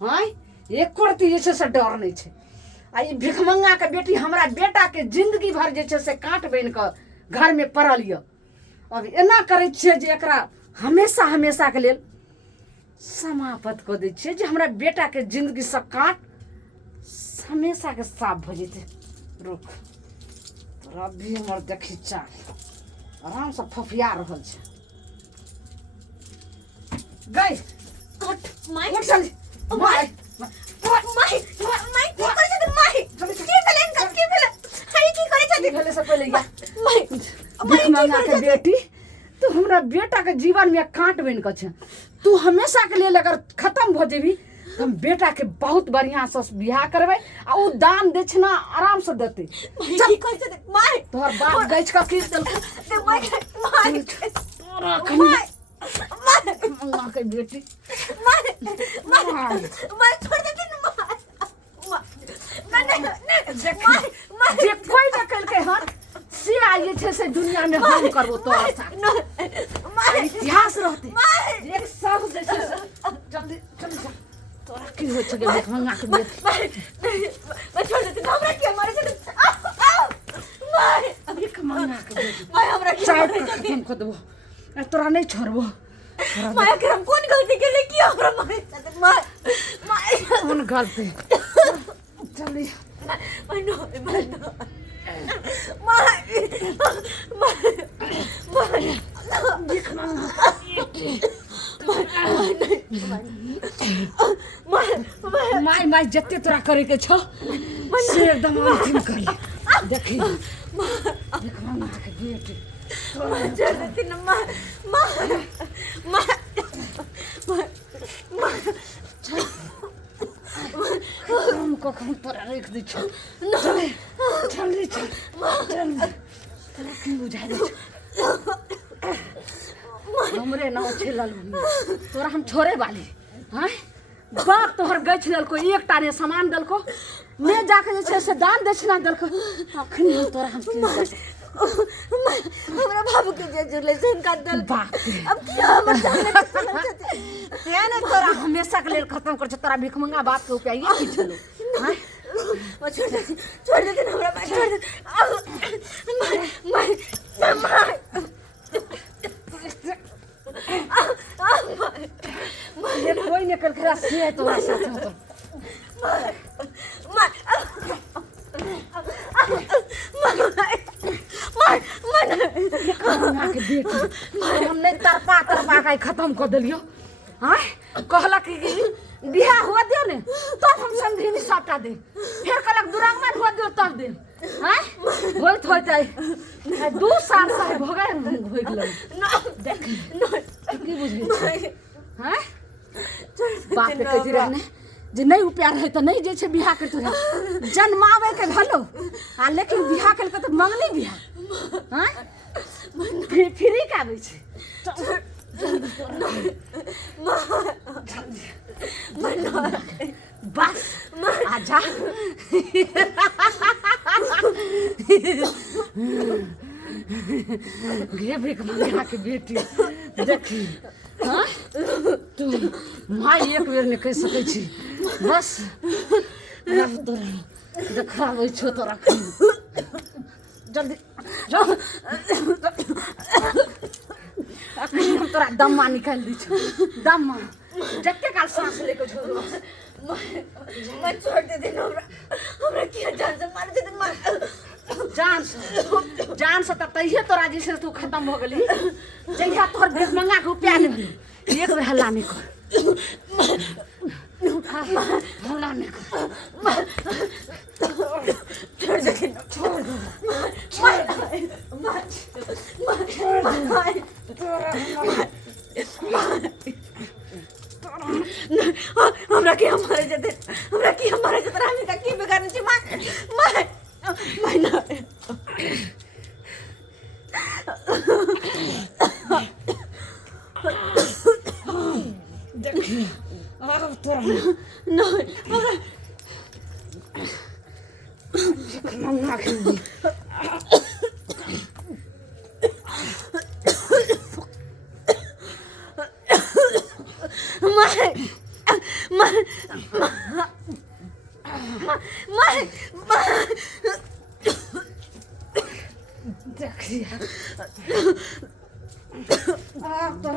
हाँ एक कोरती जे छै से डर नहीं छै। आ ई भिखमंगा के बेटी हमरा बेटा के जिंदगी भर जे छै से काट बन के घर में पड़ल य। अब एना करे छियै जे एकरा हमेशा हमेशा के लेल समाप्त कऽ दै छियै जे हमरा बेटा के जिंदगी से काट हमेशा के साफ भऽ जेतै। रुक तोरा भी हमर देखी चाल आराम से फफिया रहल छै। गई कट माय उठ जल्दी माय माय माय की करे छथि माय की भेलै की भेलै हाय की करे छथि भेले से पहले या माय भिखमंगा के बेटी तू हमरा बेटा के जीवन में कांट बन के छै। तू हमेशा के लिए अगर खत्म हो जेबी तो हम बेटा के बहुत बढ़िया से बियाह करबै आ उ दान दक्षिणा आराम से देते। की करे छथि माय तोहर बाप गछ का की देल माय माय माय भिखमंगा के बेटी माय माय छोड़ दे माय जे कोई न कलके हन से आइ छै से दुनिया में हम करबो तोहर साथ माय इतिहास रहते एक सब जे छै से जल्दी चल जा तोरा की होइ छै भिखमंगा के बेटी माय छोड़ दे हमरा की मारे छथि माय भिखमंगा के बेटी माय हमरा की चाय मारे खत्म छथि कर देबो तोरा नहीं छोड़बो। माय के हम कौन गलती केले की हमरा मारे छथि माय माय कौन गलती चली माय नो माय माय भिखमंगा के बेटी माय माय जत्ते तोरा करे के छो से एकदम अंतिम कर ले। देखी भिखमंगा के बेटी हम कखन तोरा रख दै छो चल तोरा की बुझाइ दै छो हमरे नाव छेलल तोरा हम छोड़े वाली हाँ बाप तोहर गछ देलको एक टारे सामान देलको ने जाके जे छै से दान दक्षिणा देलको अखनी हम तोरा हम की हमरा बाबू के जे रिलेशन का दल बाप अब क्या हमर जाने के चलल छथि ते ने तोरा हमेशा के लेल खत्म कर छ। तोरा भिखमंगा बात के उपाय की छलो हाँ छोड़ दे हमरा बात छोड़ दे ये कोई ने कल खरा से तोरा साथ में भिखमंगा के बेटी हम नहीं तरपा के खत्म कर दिलियो हाँ कहलक कि बियाह हुआ दियो ने तब हम समझी नहीं साटा दे फिर कहलक दुरागमन हुआ दियो तब दे हाँ होइत 2 साल से भोगे हो गेल देख की बुझी हाँ बाप के कहती रहने जे नहीं प्यार है तो नहीं जे छे बियाह करते रह जन्मावे के भलो आ लेकिन बियाह करके तो मंगनी बियाह हाँ फ्री के आबै छे बस आजा गे भिखमंगा के बेटी देखी हाँ तू माई एक बेर ने कह सकै छी बस रब तोरा देखाबै छो तोरा जल्दी जो अखनी हम तोरा दम्मा निकाल दी छो दम्मा जत्ते काल सांस लेके छोड़ो मैं छोड़ दे हमरा की जान से मार दे जान से तहिए तोरा जे से तू खत्म हो गेली जहिया तोहर भिखमंगा के उपाय नहीं भेल एक बेर हल्ला नहीं कर हल्ला नहीं कर छोड़ दे हमरा की हमारे जते रानी का की बिगाड़ने छी माय ना देखी अब तोरा हमरा भिखमंगा के माई देखिए आप तो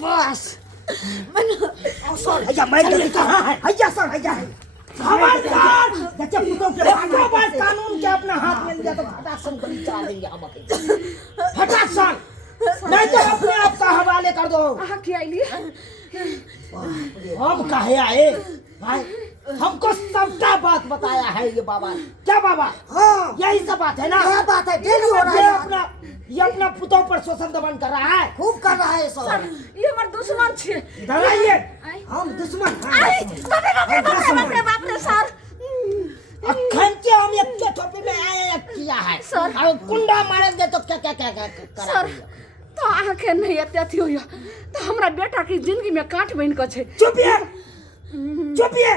बस सर हैया मैं कहां है हैया सर हैया है खबरदार जब पुतो के बात कानून के अपना हाथ में लिया तो फटासन गोली चला देंगे हम अपने फटासन नहीं तो अपने आप का हवाले कर दो क्या लिए हम काहे आए भाई हमको सबका बात बताया है ये बाबा क्या बाबा हाँ यही सब बात है ना क्या बात है डेली हो रहा है ये अपना पुतों पर शोषण दमन कर रहा है खूब कर रहा है सर ये हमारे दुश्मन छे इधर आइए हम दुश्मन हैं बाप रे सर अखन के हम एक के टोपी में आए किया है सर और कुंडा मारेंगे तो क्या क्या क्या सर तो आके नहीं अत्यति होया तो हमरा बेटा की जिंदगी में काट बन के छे चुपिए चुपिए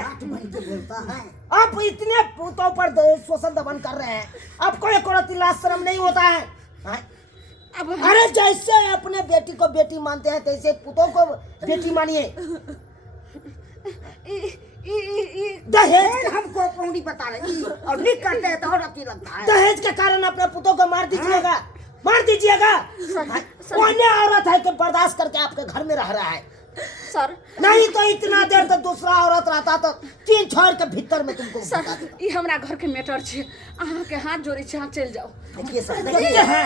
आप इतने पुतों पर शोषण दमन कर रहे हैं आपको एक औरत लाज शर्म नहीं होता है अब अरे जैसे अपने बेटी को बेटी मानते हैं तैसे पुतों को बेटी मानिए दहेज हमको पौड़ी बता रही और नहीं करते हैं तो और अच्छी लगता है दहेज के कारण अपने पुतों को मार दीजिएगा कोई औरत है कि बर्दाश्त करके आपके घर में रह रहा है सर नहीं तो इतना देर तक दूसरा औरत रहता तो तीन छोड़ के भीतर में तुमको सर ये हमरा घर के मैटर छे अहाँ के हाथ जोड़ी छे चल जाओ देखिए सर देखिए है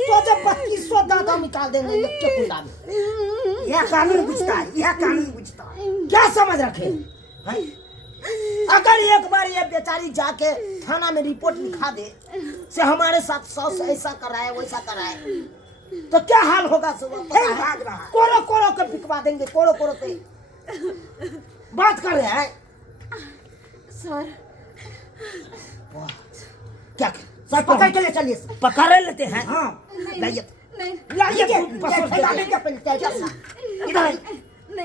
तो जब 2500 दांत निकाल देंगे एक के कुंडा में यह कानून बुझता है यह कानून बुझता है क्या समझ रखे हैं अगर एक बार ये बेचारी जाके थाना में रिपोर्ट लिखा दे से हमारे साथ सौस ऐसा कर रहा है वैसा कर रहा है तो क्या हाल होगा कोरो कोरो के बिकवा देंगे कोरो कोरो पे बात कर रहे हैं सर क्या सर पकड़ के ले चलिए पकड़ लेते हैं हाँ लाइए लाइए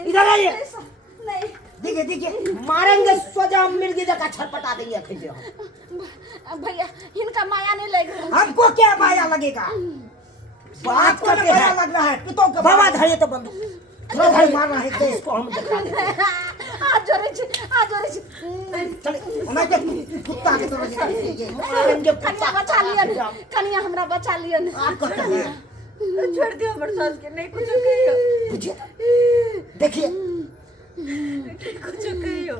इधर आइए देखिए देखिए मारेंगे सोजा मिर्गी जगह छटपटा देंगे भैया इनका माया नहीं लग रहा हमको क्या माया लगेगा बात करके है लग रहा है पितों का बाबा धरिए तो बंदूक थोड़ा भाई मार रहा है तो इसको हम दिखा देते हैं आज जोरे चले मैं के कुत्ता के तरह ये मारेंगे कन्या बचा लिया कन्या हमरा बचा लिया आपको क्या है छोड़ दियो बरसात के नहीं कुछ कहियो बुझिए देखिए कुछ कहियो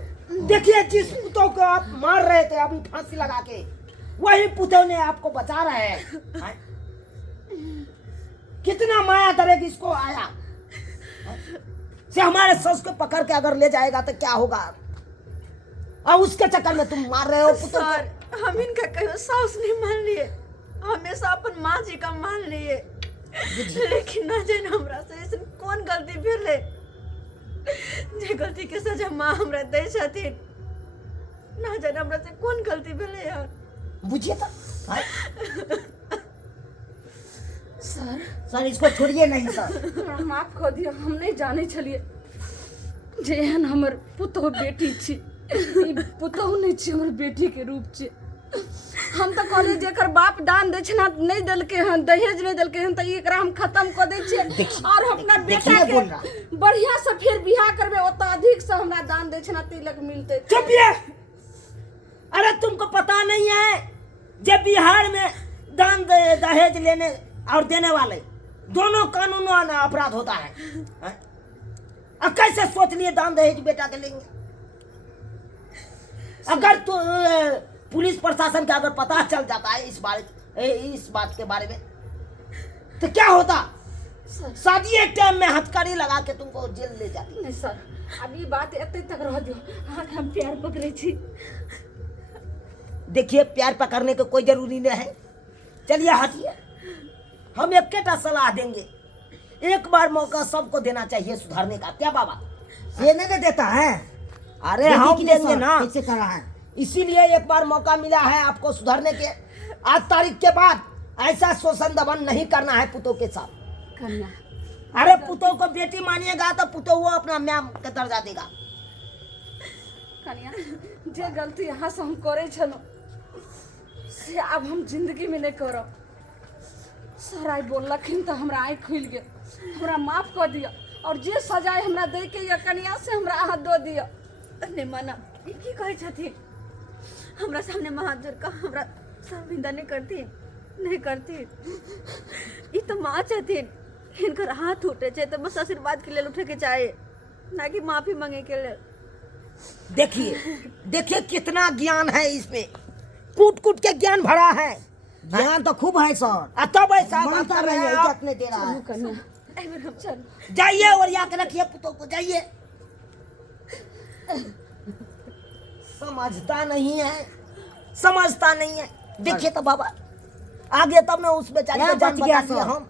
देखिए जिस पुतों को आप मार रहे थे अभी फांसी लगा के वही पुतों ने आपको बचा रहे हैं कितना माया दरेगी इसको आया से हमारे सस को पकड़ के अगर ले जाएगा तो क्या होगा और उसके चक्कर में तुम मार रहे हो पुत्र सर हम इनका कहीं सास नहीं मान लिए हमेशा अपन माँ जी का मान लिए लेकिन ना जाने हमरा से ऐसे कौन गलती भेले जे गलती के सजा माँ हमरा दे छथिन ना जाने हमरा से कौन गलती भेले यार बुझिए तो सर इसको छोड़िए नहीं सर माफ कर दियो हम नहीं जाने छलिए जेहन हमर पुतोह बेटी छी ई पुतोह नहीं छी हमर बेटी के रूप छी हम तो कहले जेकर बाप दान दै छना नहीं देलके हन दहेज नहीं देलके हन त एकरा हम खत्म कर दै छिए और अपना बेटा के बढ़िया से फिर बियाह करबे ओत अधिक से हमरा दान दै छना तिलक मिलते चुपिए अरे तुमको पता नहीं है जब बिहार में दान दहेज लेने और देने वाले दोनों कानूनों में अपराध होता है अब कैसे सोच लिए दान दहेज बेटा के लेंगे अगर तो पुलिस प्रशासन का अगर पता चल जाता है इस बात के बारे में तो क्या होता शादी एक टाइम में हथकड़ी लगा के तुमको जेल ले जाती नहीं सर अब ये बात एते तक रह दियो हम प्यार पकड़े छी देखिए प्यार पकड़ने को कोई जरूरी नहीं है चलिए हटिए हम एक सलाह देंगे एक बार मौका सबको देना चाहिए सुधारने का क्या बाबा ये नहीं देता है अरे हम देंगे ना कैसे करा है इसीलिए एक बार मौका मिला है आपको सुधारने के आज तारीख के बाद ऐसा शोषण दमन नहीं करना है पुतों के साथ कन्या अरे पुतों को बेटी मानिएगा तो पुतों वो अपना मैम के दर्जा देगा कन्या जे गलती यहाँ से हम करे छलो से अब हम जिंदगी में नहीं करब सर आई बोलखिन तो हमरा आँख खुल गया, हमरा माफ कर दिया और जे सजाए हमरा दे के या कन्या से हमरा हाथ दो दिया। नहीं माना ई की कहै छथिन, हमरा सामने में हाथ जोड़ के हमरा शर्मिंदा नहीं करती। ई तो माँ छथिन, इनकर हाथ उठे छे तो बस आशीर्वाद के लिए उठे के चाहे, ना कि माफी मांगे के लिए। देखिए कितना ज्ञान है इसमें, कूट कूट के ज्ञान भरा है। ज्ञान तो खूब है सर, तब ऐसा मानता रहे इज्जत नहीं दे रहा है। एबर हम चल जाइए और या के रखिए पुतों को, जाइए। समझता नहीं है। देखिए तो बाबा आगे तब ना उस बेचारी को जान बचा दिया हम।